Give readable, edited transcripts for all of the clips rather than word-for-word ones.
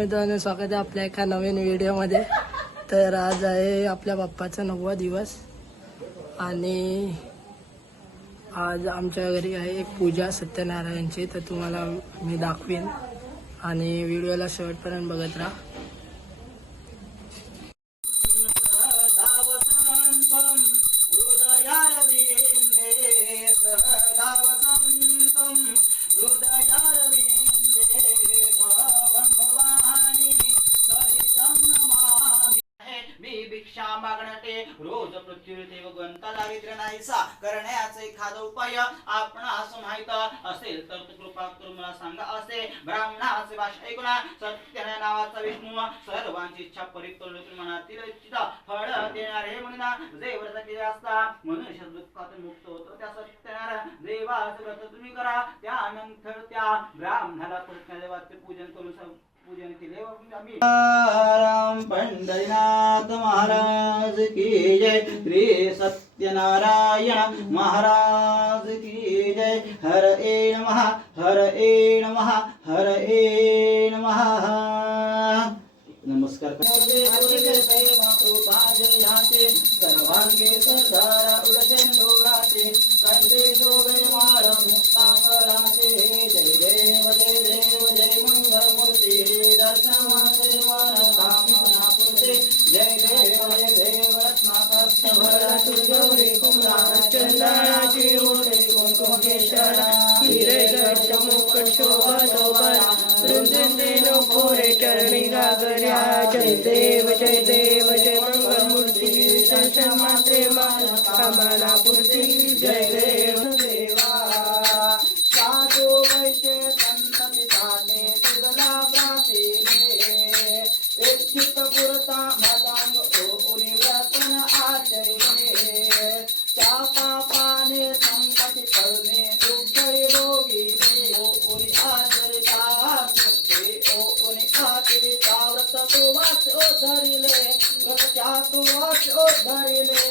मित्रांनो, स्वागत आहे आपल्या एका नवीन व्हिडिओमध्ये। तर आज आहे आपल्या बाप्पाचा 9वा दिवस आणि आज आमच्या घरी आहे एक पूजा सत्यनारायणची। तर तुम्हाला मी दाखवेन आणि व्हिडिओला शेवटपर्यंत बघत राहा। रोज पृथ्वीदेव गंता दारिद्र्य नाहीसा करण्याचा एखादा उपाय आपणास माहित असेल तर कृपा करून मला सांगा असे ब्राह्मणाचे भाषण ऐकून सत्य नावाचा विष्णू सर्वांची इच्छा परिपूर्ण मनातील इच्छिता फळ देणारे म्हणून जे व्रत केले असता मनुष्य दुःखातून मुक्त होतो त्या सत्यनारायण देवाचे व्रत तुम्ही करा। त्यानंतर त्या ब्राह्मणाला कृष्णदेवाचे पूजन करून पूजन केले। राम पंढरीनाथ महाराज की जय, श्री सत्यनारायण महाराज की जय। हरे नमः हरे नमः हरे नमः। नमस्कार सर्वांगे सदारा उडसेन डोराचे कंठे शोभे माळ मुक्तांगराचे। जय देव जय देव जय मंगल मूर्ती दर्शनाचे मन कामना पुरते। जय देव रत्नाकर्ष भरत गौरी कुंडा चंदनाची उडे कुंकुम केशरा हिरे गज मुकुट शोभतो बरा रुंदिनो खोरे चरणी गागऱ्या। जय देव जय मंगल मूर्ती दर्शन मात्रे मान कामना पूर्ती। जय देव देवा साधू वैश्य संतति साने तुझला प्रार्थने इच्छित पुरता मदांग ओरी व्रतन आचरिणे। त्या पापाने संकटी पडणे दुःखी रोगी ओरी आचरिता ओरी आचरिता व्रत तो वाच धरिले व्रत तो वाच धरिले।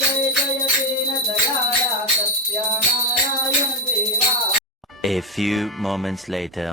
जय जय दीन दयाळा सत्यनारायण देवा। A few moments later.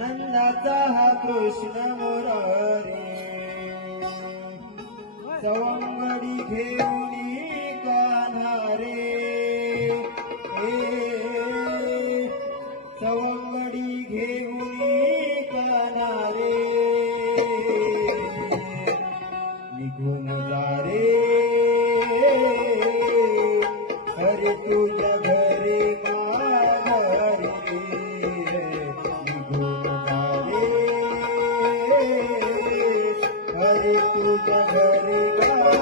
नंदाचा हा कृष्ण मुरारी सवंगडी घेऊनी कान्हा रे सवंगडी घेऊनी कान्हा रे निघून जा रे हरी तुझ्या घरी माघारी। हरे तुझ्या घरी गावारे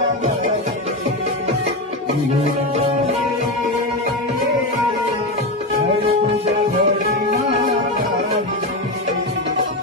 हरे तुझ्या घरी माघारी।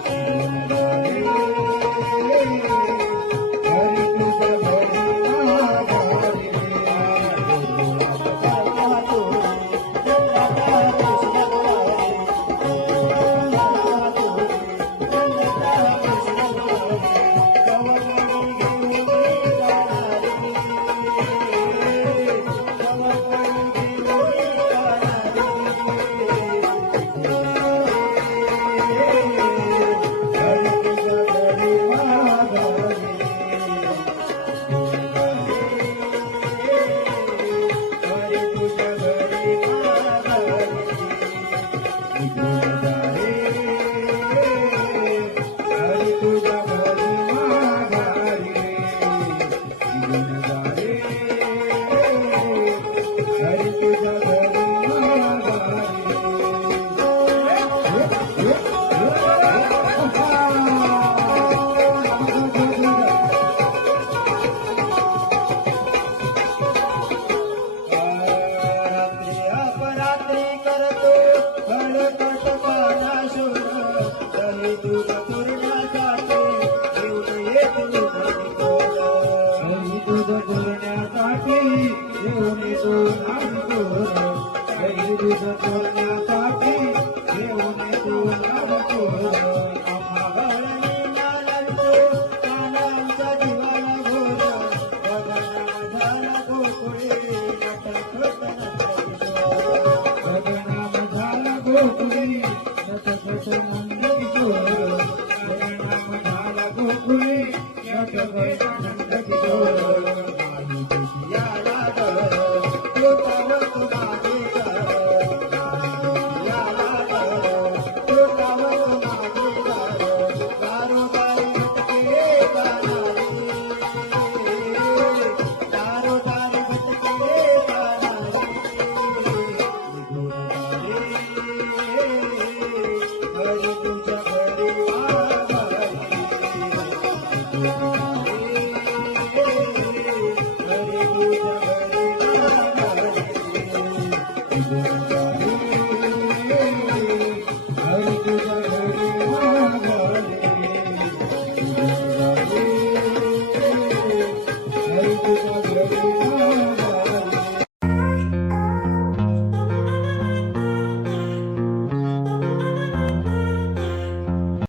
हरे तुझ्या घरी माघारी। हरी तुझ्या घरी करतो हळकट पानाशोर दही दूध पुरण्यासाठी घेऊन येतो घरी गोड. दही दूध पुरण्यासाठी घेऊन येतो घरी गोड. दही दूध पुरण्यासाठी घेऊन येतो घरी गोड. आम्हा गवळणीला लागतो कानांचा जीवाला घोर. गगनाम झाला गोकुळे नटखट नंदकिशोर. गगनाम झाला गोकुळे नटखट नंदकिशोर. गगनाम झाला गोकुळे नटखट नंदकिशोर.